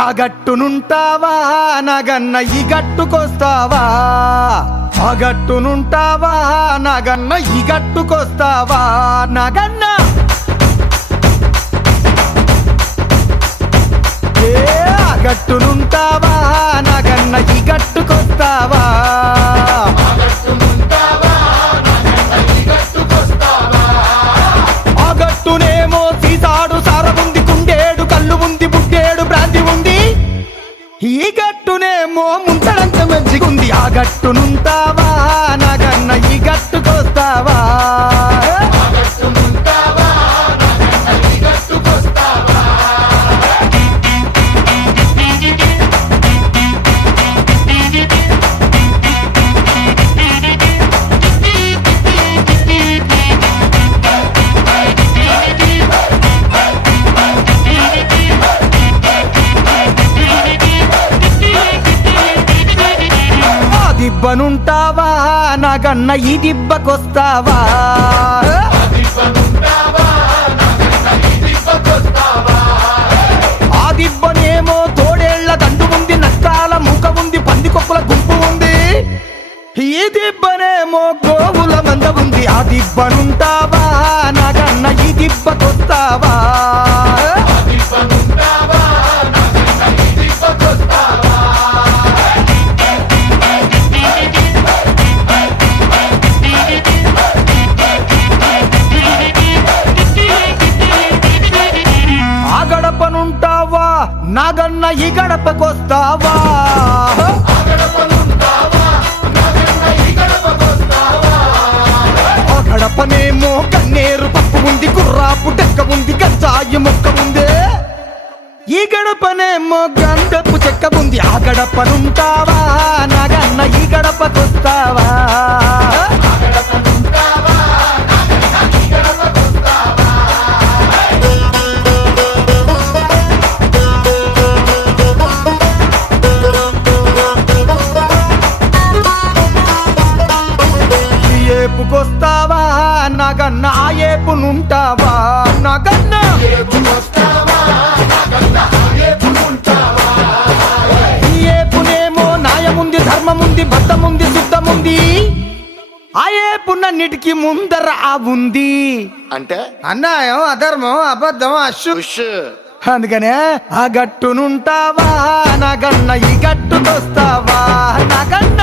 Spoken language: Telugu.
ఆ గట్టునుంటావా నాగన్న ఈ గట్టుకొస్తావా? ఆ గట్టునుంటావా నాగన్న ఈ గట్టుకొస్తావా? నాగన్న ఆ గట్టునుంటావా నాగన్న ఈ గట్టుకొస్తావా? ఆ గట్టునేమో సీసాడు సారముంది, కుండేడు కళ్ళు ఉంది, బుడ్డేడు బ్రాంతి ఉంది. ఈ గట్టునేమో ముంచడంత మంచిగుంది. ఆ గట్టునుంటావా నాగన్న ఈ గట్టుకొస్తావా? దిబ్బనుంటావా నాగన్న ఈ దిబ్బకొస్తావా? ఆ దిబ్బనేమో తోడేళ్ల దండు ఉంది, నష్టాల ముఖ ఉంది, పందికొక్కుల గుంపు ఉంది. ఈ దిబ్బనేమో గోవుల మంద ఉంది. ఆ దిబ్బనుంటావా నాగన్న ఈ దిబ్బకొస్తావా? గడపనుంటావా నాగన్న ఈ గడపకొస్తావా? ఆ గడపనేమో కన్నేరు పప్పు ఉంది, కుర్రాపు టెక్క ఉంది, గంజాయి మొక్క ఉంది. ఈ గడపనేమో గంధపు చెక్క ఉంది. ఆ గడపనుంటావా నాగన్న ఈ గడపకొస్తావా? ఏపుకొస్తావా నాగన్న ఆ ఏపునుంటావా? నాగన్న ఈ ఏపునేమో న్యాయముంది, ధర్మముంది, బద్ధముంది, శుద్ధముంది. ఆ ఏపునన్నిటికీ ముందర ఆ ఉంది. అంటే అన్యాయం, అధర్మం, అబద్ధం, అశు. అందుకనే ఆ గట్టునుంటావా నాగన్న ఈ గట్టుకొస్తావా? నాగన్న